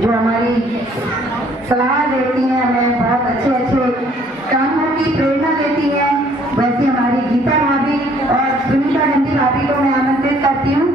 जो हमारी सलाह देती हैं, हमें बहुत अच्छे अच्छे कामों की प्रेरणा देती है, वैसे हमारी गीता भाभी और सुनीता गांधी भाभी को मैं आमंत्रित करती हूँ।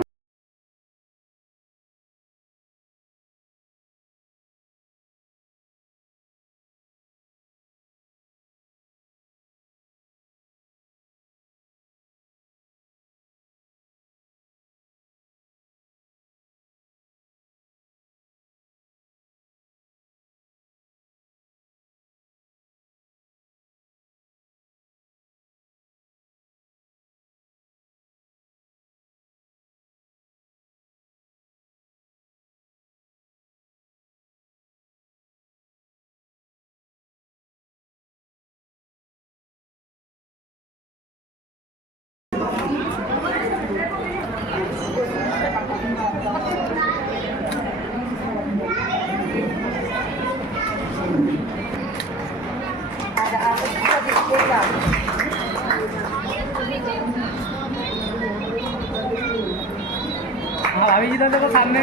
भाभी जी देखो सामने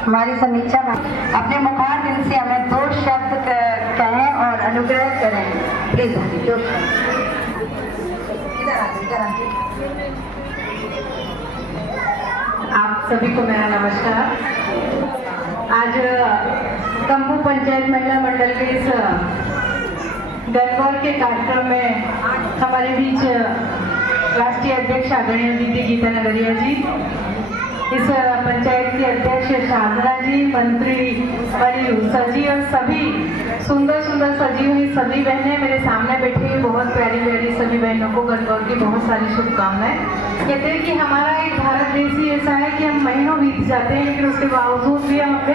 हमारी समीक्षा में अपने मुखार दिल से हमें 2 शब्द कहें और अनुग्रह करें। प्लीज आप सभी को मेरा नमस्कार। आज तंबू पंचायत महिला मंडल के इस गणगौर के कार्यक्रम में हमारे बीच राष्ट्रीय अध्यक्ष आदरणीय दीदी गीता नगरिया जी, इस पंचायत की अध्यक्ष शारदा जी, मंत्री परियूषा जी और सभी सुंदर सुंदर सजी हुई सभी बहनें मेरे सामने बैठी हुई बहुत प्यारी प्यारी सभी बहनों को गणगौर की बहुत सारी शुभकामनाएं। कहते हैं कि हमारा एक भारत देश ही ऐसा है कि हम महीनों बीत जाते हैं लेकिन उसके बावजूद भी हम अपने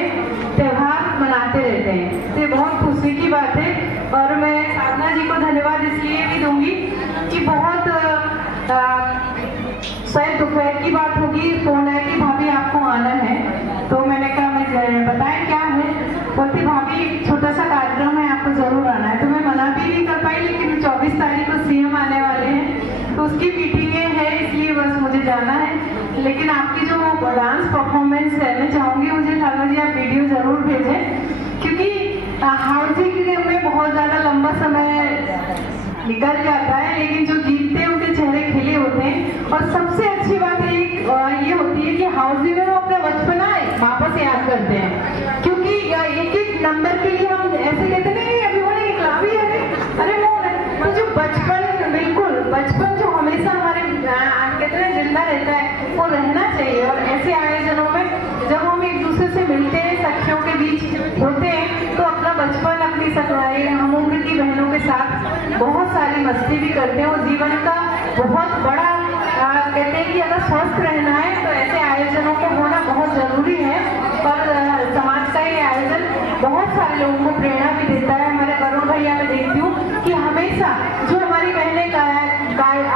त्यौहार मनाते रहते हैं, तो ये बहुत खुशी की बात है। और मैं साधना जी को धन्यवाद इसलिए भी दूंगी कि बहुत शायद दोपहर की बात होगी, फोन है कि भाभी आपको आना है, तो मैंने कहा मैं बताएं क्या है, बोलती भाभी छोटा सा कार्यक्रम है आपको जरूर आना है। तो मैं मना भी नहीं कर पाई, लेकिन 24 तारीख को सीएम आने वाले हैं तो उसकी मीटिंगें है इसलिए बस मुझे जाना है। लेकिन आपकी जो डांस परफॉर्मेंस है मैं चाहूँगी मुझे शारदा जी आप वीडियो जरूर भेजें, क्योंकि हाउसिंग में बहुत ज़्यादा लंबा समय निकल जाता है लेकिन जो जीतते हैं उनके चेहरे खिले होते हैं। और सबसे अच्छी बात ये होती है कि हाउसिंग में वो अपना बचपना वापस याद करते हैं, क्योंकि एक एक नंबर के लिए हम ऐसे कहते नहीं अभी वो नहीं निकला, अभी अरे वो जो बचपन, बिल्कुल बचपन जो हमेशा हमारे कहते हैं जिंदा रहता है वो रहना चाहिए। और ऐसे आयोजनों में जब हम एक दूसरे से मिलते हैं, सखियों के बीच होते हैं, तो अपना बचपन अपनी सगाई हम उम्र की बहनों के साथ बहुत सारी मस्ती भी करते हैं। और जीवन का बहुत बड़ा कहते हैं कि अगर स्वस्थ रहना है तो ऐसे आयोजनों को होना बहुत जरूरी है। और समाज का ये आयोजन बहुत सारे लोगों को प्रेरणा भी देता है। हमारे वरुण भैया मैं देखती हूँ कि हमेशा जो हमारी बहनें का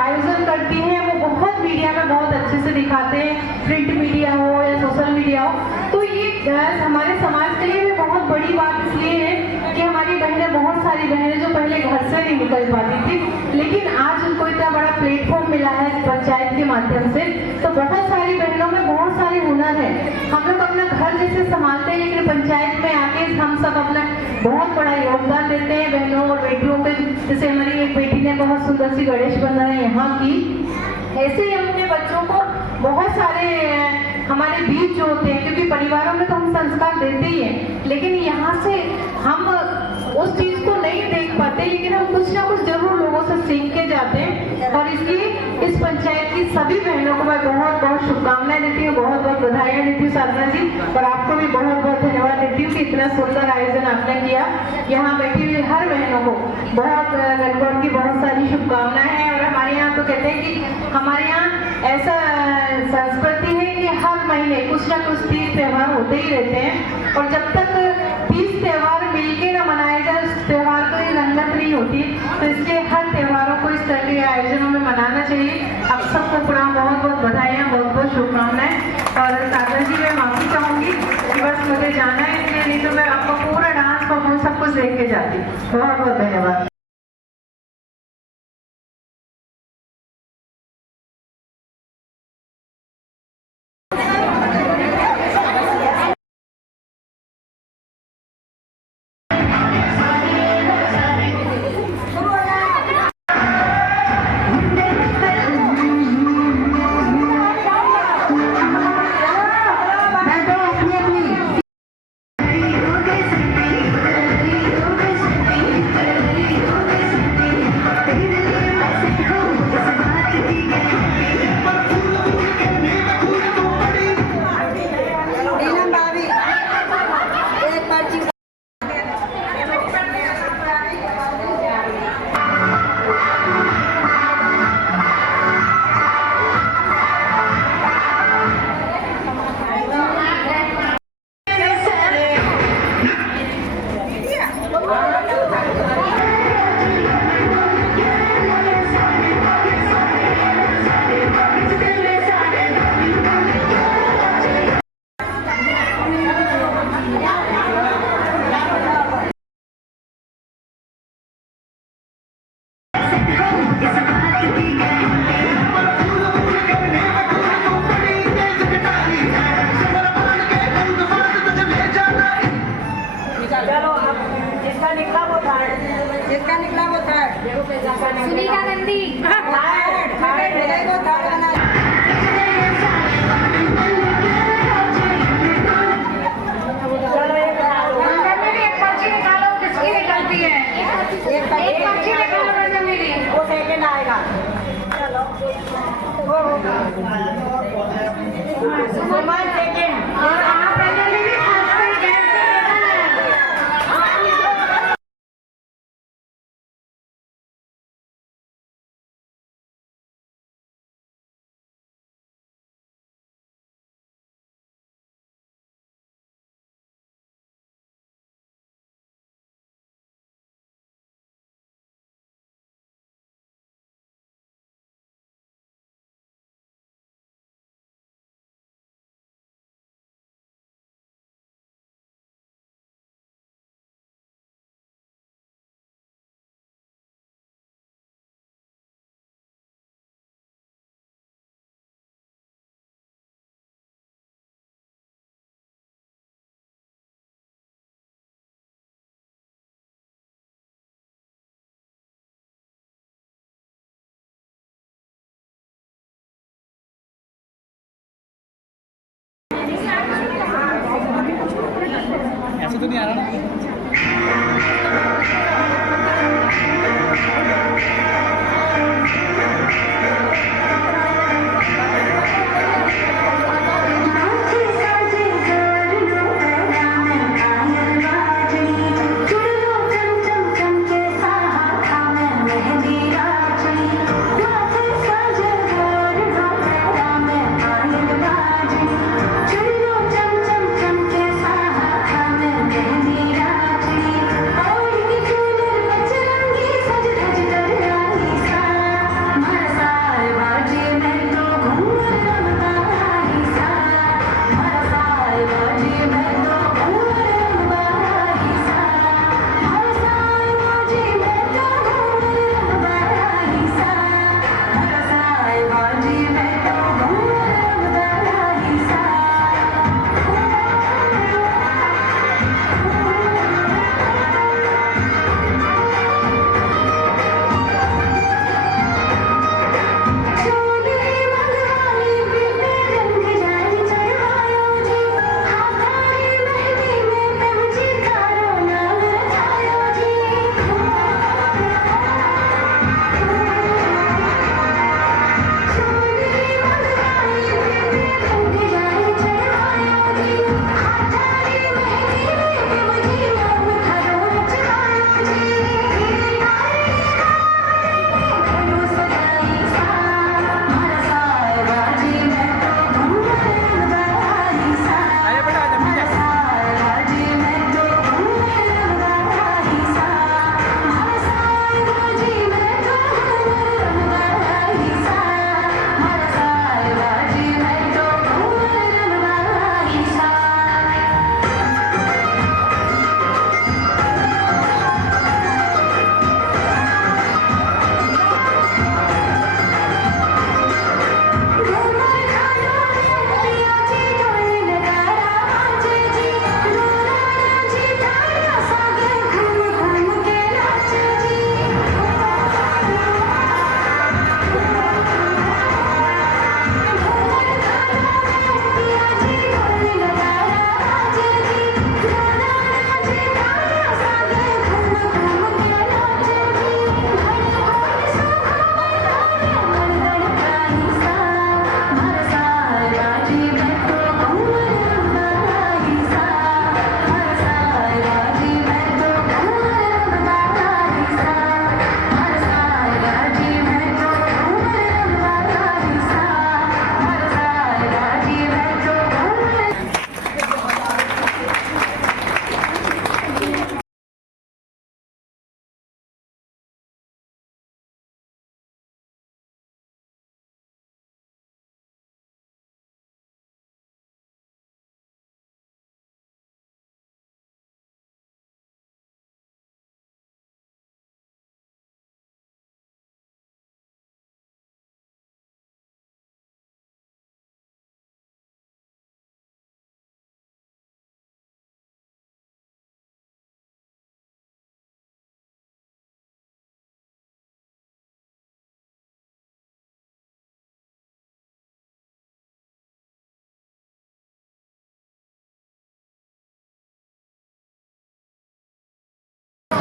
आयोजन करती हैं वो बहुत मीडिया में बहुत अच्छे से दिखाते हैं, प्रिंट मीडिया हो या सोशल मीडिया हो। तो ये हमारे समाज के लिए भी बहुत बड़ी बात इसलिए है कि हमारी बहनें, बहुत सारी बहनें जो पहले घर से नहीं निकल पाती थी, लेकिन आज उनको इतना बड़ा प्लेटफॉर्म मिला है पंचायत के माध्यम से, तो बहुत सारी बहनों में बहुत सारे हुनर है। हम लोग अपना घर जैसे संभालते हैं लेकिन पंचायत में आके हम सब अपना बहुत बड़ा योगदान देते हैं बहनों और बेटियों के। जैसे हमारी एक बेटी ने बहुत सुंदर सी गणेश बनाई यहाँ की, ऐसे ही हम अपने बच्चों को बहुत सारे हमारे बीच जो होते हैं, क्योंकि परिवारों में तो हम संस्कार देते ही हैं लेकिन यहाँ से हम उस चीज को नहीं देख पाते, लेकिन हम कुछ ना कुछ जरूर लोगों से सीख के जाते हैं। और इसलिए इस पंचायत की सभी बहनों को मैं बहुत बहुत शुभकामनाएं देती हूँ, बहुत बहुत बधाइयाँ देती हूँ साधना जी, और आपको भी बहुत बहुत धन्यवाद देती हूँ कि इतना सुंदर आयोजन आपने किया। यहाँ बैठी हुई हर बहनों को बहुत गणगौर की बहुत सारी शुभकामनाएं हैं। और हमारे यहाँ तो कहते हैं कि हमारे यहाँ ऐसा संस्कृति है कि हर महीने महीने कुछ ना कुछ तीज त्योहार होते ही रहते हैं, और जब तक तीज त्योहार मिलके ना मनाया जाए उस त्योहार को रंगत नहीं होती। तो इसलिए हर त्योहारों को इस तरह के आयोजनों में मनाना चाहिए। आप सबको पुनः बहुत बहुत बधाइयाँ, बहुत बहुत शुभकामनाएं। और सागर जी मैं माफी चाहूंगी कि बस मुझे जाना है, इसलिए नहीं तो मैं आपका पूरा डांस परफॉर्मेंस सब कुछ देख के जाती। बहुत बहुत धन्यवाद। बैठो अपनी अपनी। नीलम भाभी एक पर्ची जिसका निकला वो थर्ड। सुनीता गांधी थर्ड वो थर्ड बना। अंदर में भी एक पर्ची निकालो, किसकी निकलती है? एक पर्ची निकालो अंदर में भी। वो सेकंड आएगा। सुमन सेकंड। और आप अंदर में भी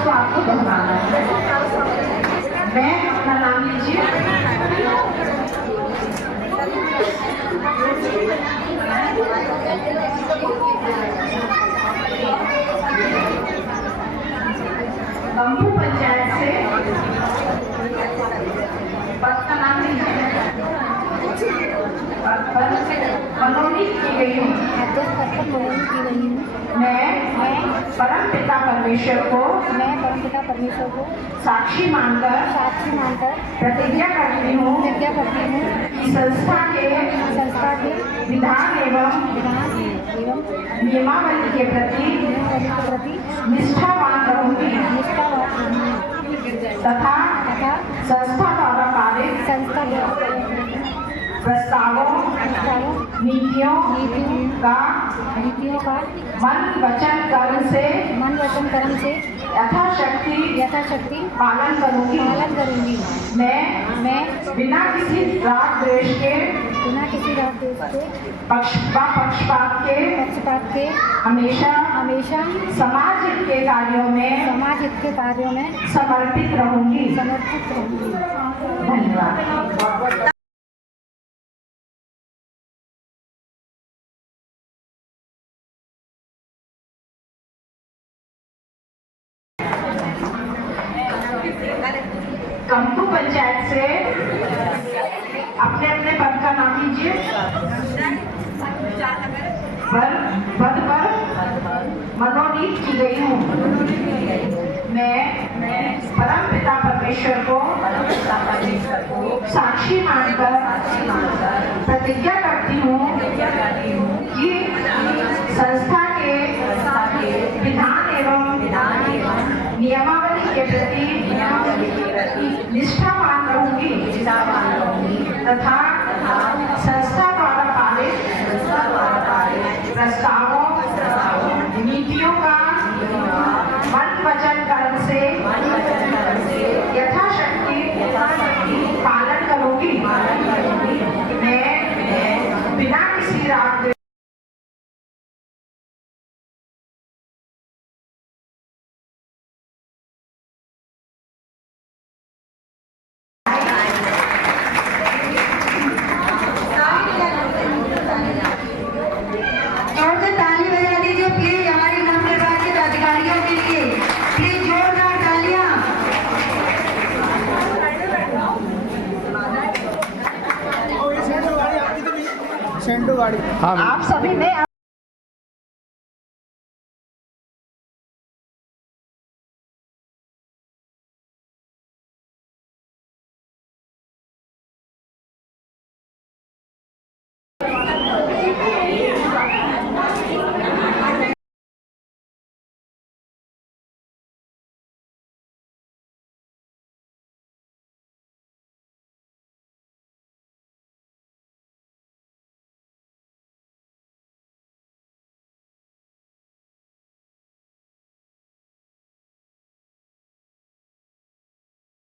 उसको आपको दोहराना है। मैं अपना नाम लीजिए। गंभू पंचायत से पद का नाम लीजिए। मनोनीत की गई हूँ। मैं परम पिता परमेश्वर को साक्षी मानकर प्रतिज्ञा करती हूँ कि संस्था के विधान एवं नियमावली के प्रति निष्ठावान रहूंगी तथा संस्था द्वारा पारित प्रस्तावों नीतियों का मन वचन कर्म से यथाशक्ति पालन करूंगी। मैं बिना किसी राग द्वेष के पक्षपात के हमेशा समाज हित के कार्यों में समर्पित रहूंगी। धन्यवाद। गंभू पंचायत से अपने अपने पद का नाम लीजिए। पद पर मनोनीत की गई हूँ। मैं परम पिता परमेश्वर को साक्षी मानकर प्रतिज्ञा करती हूँ कि संस्था के विधान एवं नियमावली के प्रति निष्ठावान रहूंगी तथा संस्था द्वारा पारित प्रस्तावों नीतियों का मन वचन कर्म से यथाशक्ति पालन करूंगी। मैं बिना किसी राग सेंडू गाड़ी। आप सभी ने